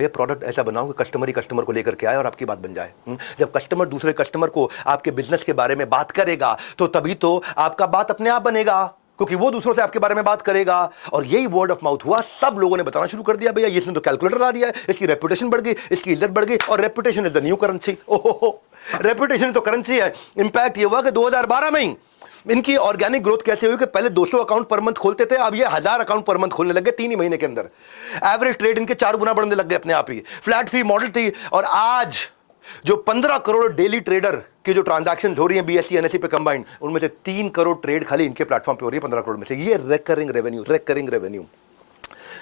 भैया प्रोडक्ट ऐसा बनाओ कि कस्टमर ही कस्टमर को लेकर के आए और आपकी बात बन जाए। जब कस्टमर दूसरे कस्टमर को आपके बिजनेस के बारे में बात करेगा तो तभी तो आपका बात अपने आप बनेगा, क्योंकि वो दूसरों से आपके बारे में बात करेगा। और यही वर्ड ऑफ माउथ हुआ, सब लोगों ने बताना शुरू कर दिया भैया इसने तो कैलकुलेटर ला दिया है, इसकी रेपुटेशन बढ़ गई, इसकी इज्जत बढ़ गई। और reputation is the new currency. ओहो, रेपुटेशन तो करेंसी है। इंपैक्ट ये हुआ कि 2012 में ही इनकी ऑर्गेनिक ग्रोथ कैसे हुई कि पहले 200 अकाउंट पर मंथ खोलते थे, अब ये 1000 अकाउंट पर मंथ खोलने लगे 3 ही महीने के अंदर। एवरेज ट्रेड इनके 4 गुना बढ़ने लग गए अपने आप ही। फ्लैट फी मॉडल थी, और आज जो 15 करोड़ डेली ट्रेडर की जो ट्रांजैक्शंस हो रही हैं बीएसई एनएसई पे कंबाइंड, उनमें से 3 करोड़ ट्रेड खाली इनके प्लेटफॉर्म पे हो रही है 15 करोड़ में से। ये रिकरिंग रेवेन्यू।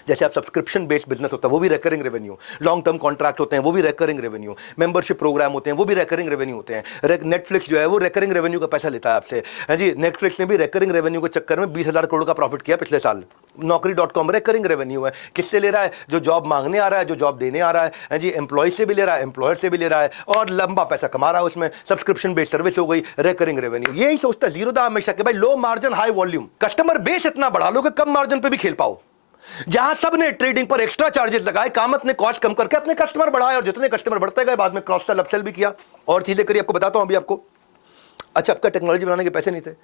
जैसे आप सब्सक्रिप्शन बेस्ड बिजनेस होता है वो भी recurring revenue, long term contract होते हैं वो भी रिकरिंग रेवेन्यू, मेंबरशिप प्रोग्राम होते हैं वो भी रिकरिंग रेवेन्यू होते हैं। नेटफ्लिक्स जो है वो रिकरिंग रेवेन्यू का पैसा लेता है आपसे। हाँ जी, नेटफ्लिक्स ने भी रिकरिंग रेवेन्यू के चक्कर में 20,000 करोड़ का प्रॉफिट किया पिछले साल। Naukri.com रिकरिंग रेवेन्यू है। किससे ले रहा है? जो जॉब मांगने आ रहा है, जो जॉब देने आ रहा है। हाँ जी, एम्प्लॉय से भी ले रहा है, एम्प्लॉयर से भी ले रहा है, और लंबा पैसा कमा रहा है उसमें। सब्सक्रिप्शन बेस्ड सर्विस हो गई, रिकरिंग रेवेन्यू। यही सोचता है जीरोधा हमेशा कि भाई low margin high volume, customer base इतना बढ़ा लो कि कम मार्जिन पे भी खेल पाओ। जहां सबने ट्रेडिंग पर एक्स्ट्रा चार्जेस लगाए, कामत ने कॉस्ट कम करके अपने कस्टमर बढ़ाए, और जितने कस्टमर बढ़ते गए बाद में क्रॉस सेल अपसेल भी किया और चीजें करी। आपको बताता हूं अभी आपको। अच्छा, आपका टेक्नोलॉजी बनाने के पैसे नहीं थे।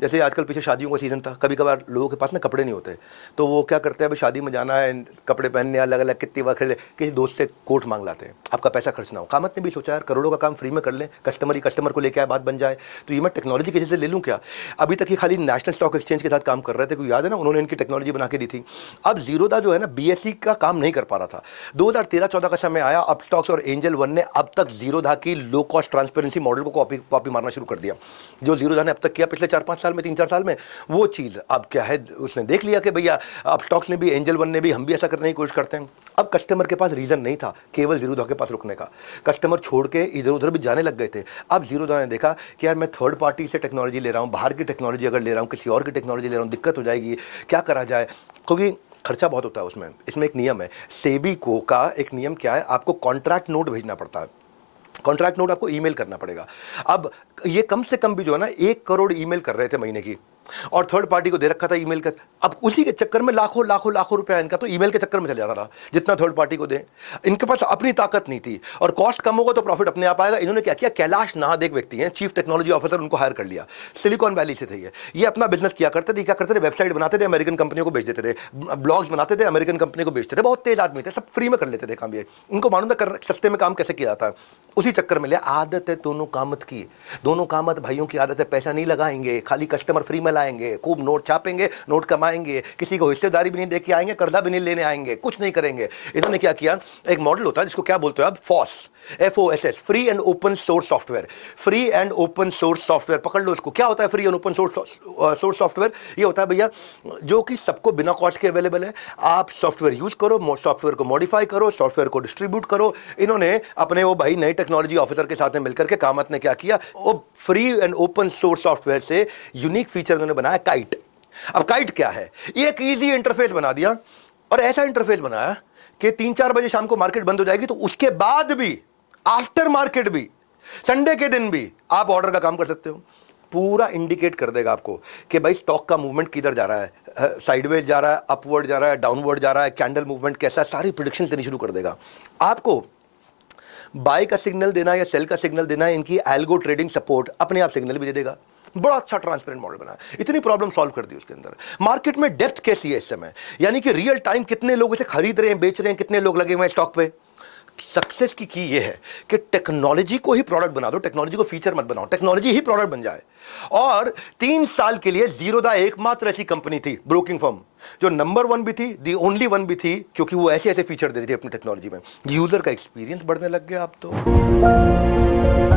जैसे आजकल पीछे शादियों का सीजन था, कभी कभार लोगों के पास ना कपड़े नहीं होते, तो वो क्या करते हैं, अभी शादी में जाना है, कपड़े पहनने अलग अलग कितनी बार खरीदे, किसी दोस्त से कोट मांग लाते हैं, आपका पैसा खर्च ना हो। कामत ने भी सोचा यार करोड़ों का काम फ्री में कर लें, कस्टमर ही कस्टमर को लेकर आए, बात बन जाए। तो ये मैं टेक्नोलॉजी किसी से ले लूँ क्या? अभी तक ये खाली नेशनल स्टॉक एक्सचेंज के साथ काम कर रहे थे, कोई याद है ना, उन्होंने इनकी टेक्नोलॉजी बना के दी थी। अब जीरोधा जो है ना बीएसई का काम नहीं कर पा रहा था। 2013-14 का समय आया, अपस्टॉक्स और एंजल वन ने अब तक जीरोधा की लो कॉस्ट ट्रांसपेरेंसी मॉडल को कॉपी मारना शुरू कर दिया। जो जीरोधा ने अब तक किया पिछले 4-5 साल में, 3-4 साल में, वो चीज अब क्या है, उसने देख लिया कि भैया अपस्टॉक्स ने भी, एंजल वन ने भी, हम भी ऐसा करने की कोशिश करते हैं। अब कस्टमर के पास रीजन नहीं था केवल जीरोधा के पास रुकने का, कस्टमर छोड़ के इधर उधर भी जाने लग गए थे। अब जीरोधा ने देखा कि यार मैं थर्ड पार्टी से टेक्नोलॉजी ले रहा हूं, बाहर की टेक्नोलॉजी अगर ले रहा हूं, किसी और की टेक्नोलॉजी ले रहा हूं, दिक्कत हो जाएगी, क्या करा जाए, क्योंकि खर्चा बहुत होता है उसमें। इसमें एक नियम है, सेबी को का एक नियम क्या है, आपको कॉन्ट्रैक्ट नोट भेजना पड़ता है। कॉन्ट्रैक्ट नोट आपको ईमेल करना पड़ेगा। अब ये कम से कम भी जो है ना 1 करोड़ ईमेल कर रहे थे महीने की, और थर्ड पार्टी को दे रखा था ईमेल का। अब उसी के चक्कर में लाखों रुपया इनका तो ईमेल के चक्कर में चल जाता रहा, जितना थर्ड पार्टी को दे। इनके पास अपनी ताकत नहीं थी, और कॉस्ट कम होगा तो प्रॉफिट अपने आप आएगा। इन्होंने क्या किया, कैलाश नाहद एक व्यक्ति हैं, चीफ टेक्नोलॉजी ऑफिसर, उनको हायर कर लिया। सिलिकॉन वैली से थे ये अपना बिजनेस किया करते थे। क्या करते थे, वेबसाइट बनाते थे, अमेरिकन कंपनियों को बेच देते थे, ब्लॉग्स बनाते थे, अमेरिकन कंपनी को बेचते थे। बहुत तेज आदमी थे, सब फ्री में कर लेते थे काम। ये उनको मालूम था सस्ते में काम कैसे किया जाता है। उसी चक्कर में लिया। आदत है दोनों कामत की, दोनों कामत भाइयों की आदत है। पैसा नहीं लगाएंगे, खाली कस्टमर फ्री में लाएंगे, खूब नोट छापेंगे, नोट कमाएंगे, किसी को हिस्सेदारी भी नहीं देके आएंगे, कर्जा भी नहीं लेने आएंगे, कुछ नहीं करेंगे। इन्होंने क्या किया, एक मॉडल होता है जिसको क्या बोलते हो आप, FOSS, FOSS, free and open source software. Free and open source software, पकड़ लो इसको। क्या होता है free and open source software? ये होता है भैया जो कि सबको बिना कॉस्ट के अवेलेबल है। आप सॉफ्टवेयर यूज करो, सॉफ्टवेयर को मॉडिफाई करो, सॉफ्टवेयर को डिस्ट्रीब्यूट करो। इन्होंने अपने वो भाई नए टेक्नोलॉजी ऑफिसर के साथ में मिलकर के कामत ने क्या किया, वो free and open source software से यूनिक फीचर उन्होंने बनाया, काइट। अब काइट क्या है, एक इजी इंटरफेस बना दिया, और ऐसा इंटरफेस बनाया कि 3-4 बजे शाम को मार्केट बंद हो जाएगी तो उसके बाद भी, आफ्टर मार्केट भी, संडे के दिन भी आप ऑर्डर का काम कर सकते हो। पूरा इंडिकेट कर देगा आपको कि भाई स्टॉक का मूवमेंट किधर जा रहा है, साइडवेज जा रहा है, अपवर्ड जा रहा है, डाउनवर्ड जा रहा है, कैंडल मूवमेंट कैसा है, सारी प्रेडिक्शन देनी शुरू कर देगा। आपको बाय का सिग्नल देना या सेल का सिग्नल देना है, इनकी एल्गो ट्रेडिंग सपोर्ट अपने आप सिग्नल भी दे देगा। बड़ा अच्छा ट्रांसपेरेंट मॉडल बना, इतनी प्रॉब्लम सॉल्व कर दी उसके अंदर। मार्केट में डेप्थ कैसी है इस समय, यानी कि रियल टाइम कितने लोग इसे खरीद रहे हैं, बेच रहे हैं, कितने लोग लगे हुए हैं स्टॉक पे। सक्सेस की ये है कि टेक्नोलॉजी को ही प्रोडक्ट बना दो, टेक्नोलॉजी को फीचर मत बनाओ, टेक्नोलॉजी ही प्रोडक्ट बन जाए। और 3 साल के लिए जीरोधा एकमात्र ऐसी कंपनी थी, ब्रोकिंग फर्म, जो नंबर 1 भी थी, दी ओनली 1 भी थी, क्योंकि वो ऐसे ऐसे फीचर दे रही थी अपनी टेक्नोलॉजी में। यूजर का एक्सपीरियंस बढ़ने लग गया अब तो।